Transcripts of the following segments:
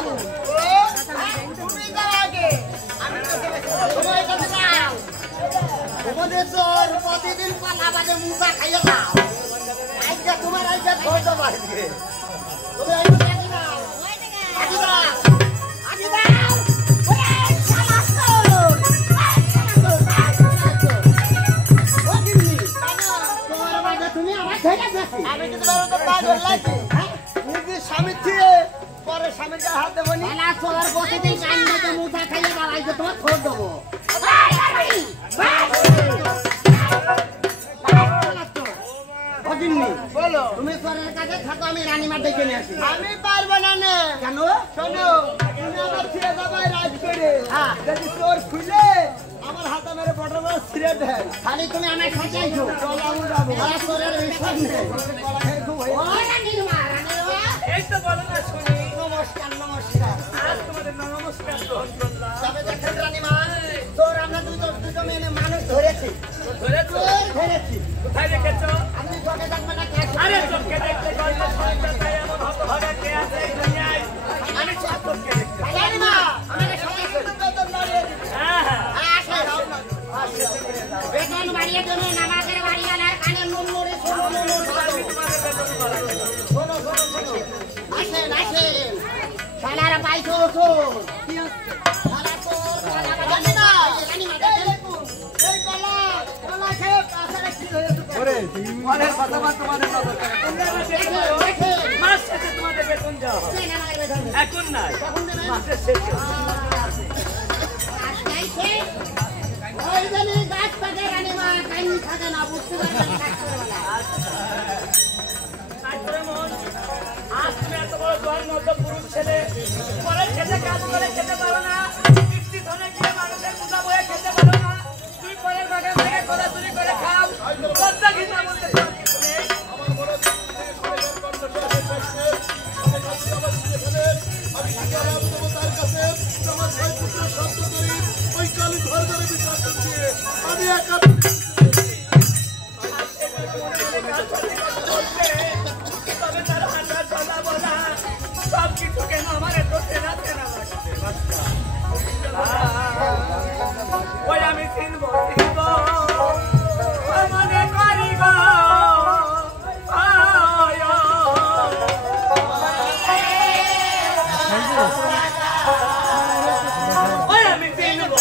তুমি যাও আগে আমি সময় কাছে যাও তোমাদের চোর প্রতিদিন পালা বাজে মুসা খাইয়ে দাও আজকে তোমার আজকে ধরে দেবো আজকে তুমি আগে যাও আগে যাও আগে যাও আমি কিন্তু পাগল লাগছে নিজের স্বামীর চেয়ে পরে স্বামীর গায়ে হাত দেবো না চলার প্রতিদিন কান্নাতে মুঠা খাইয়ে দাঁড়াইছে তোমার ঠোঁট দেবো বলো তুমি চোরের কাছে থাকো আমি রানীমার ডেকে নিয়ে আসি আমি পারবো না কেন শোনো তুমি আমার ছেড়ে যাবাই রাজ করে যদি চোর খুলে আমার হাতে মেরে বটল ছিঁড়ে দেয় খালি তুমি আমার সাথে আইছো চলো আমি যাবো চোরের বিশ্বাস নেই এই তো বলো না শুনি নমস্কার নমস্কার আজ তোমাদের নমস্কার গ্রহণ করলাম তবে দেখেন রানীমা চোর আমরা দুটো মেয়ে মানুষ ধরেছি ধরেছি কোথায় রেখেছো আপনি চোখে দেখবেন না আরে চোখে দেখতে গল্প শুনতে তাই এমন হতভাগা কে আছে এই দুনিয়ায় আমি চোখে দেখতে রানীমা আমাকে সাথে বেতন বাড়িয়ে দিন হ্যাঁ আসো বেতন বাড়িয়ে দেন নামাজের বাড়ি আনার কানে নুন মুড়ি শোনো আসেন আসেন শালারা পাইছো তো কি হচ্ছে শালা তো শালা বাজানি না রানীমা এই কলা খেয়ে পাশে কি হয়েছে ওরে মনের কথা তোমাদের নজর করে মাস শেষে তোমাদের বেতন দাও এখন নাই মাসের শেষে আজকাই শেষ ওই জানি গাছ পাকে রানীমা কাইনি থাকে না বুঝতে পারবেন কাজ করে বলা আজ তুমি এত বড় জোয়ার মতো পুরুষ ছেলে পরে খেতে কাজ করে খেতে পারো না বৃষ্টি ধরে গিয়ে মানুষের পূজা বয়ে খেতে পারো না তুই পরের বাগান থেকে কলা চুরি করে খাও লজ্জা ঘৃণা বলতে আমার বড় আমি একা সব কিছু কেন আমার এত চেনা চেনা লাগছে ওই আমি চিনব মনে করিব ওই আমি চিনব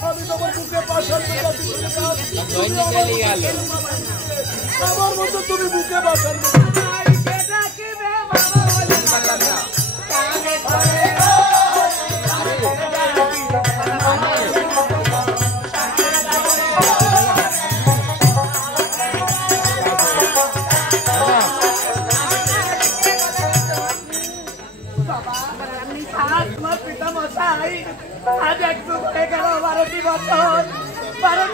আমি তোমার বুকে বাসন আমার মতো তুমি বুকে বাসন আজ একটু হয়ে গেল 12টি বছর পরে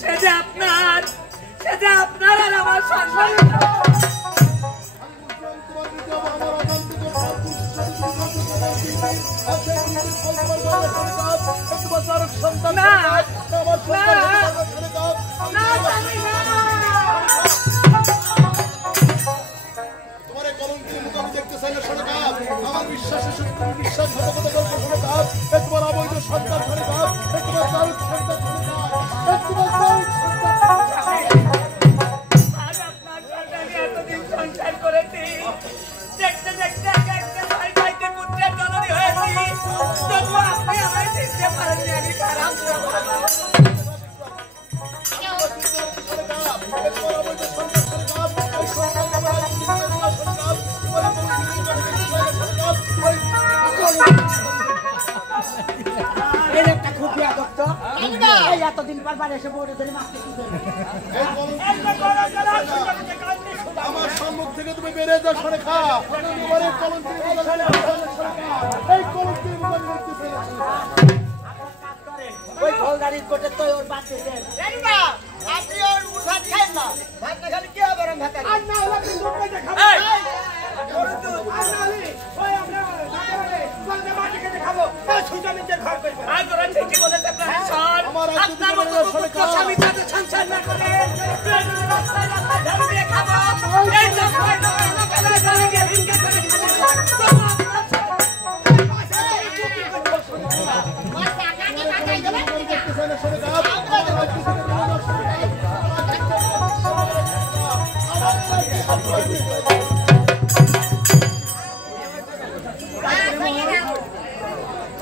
সে যে আপনার আর আমার সংসার এতদিন পর বার এসে বউরে ধরে মারতে আমার সম্মুখ থেকে তুমি বেরিয়ে যাও সরেখা তোমার কলঙ্কিনী এই কলঙ্কিনী ওই ফলদারির কোটে তো ওর বাচ্চা দেন না আপনি ওর উঠাত খান না ভাত না খালি কি হবে ভাত আর না হলে আপনি দুধ খেতে খাবেন ওর দুধ আর না হলে ওই আমরা কোনটা মাটি খেতে খাবো তাই সুজা নিজের ঘর করবে আর তোরা ঠিকই বলেছে প্রফেসর আপনার মতো পুত্র স্বামী সাথে সংসার না করে রাস্তায় রাস্তায় ঝাড়ু দিয়ে খাবো এই তো ফেলে ঝাড়ু দিয়ে হিংসা করে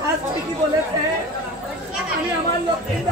আজকে কি বলেছে আমি আমার লক্ষ্মীর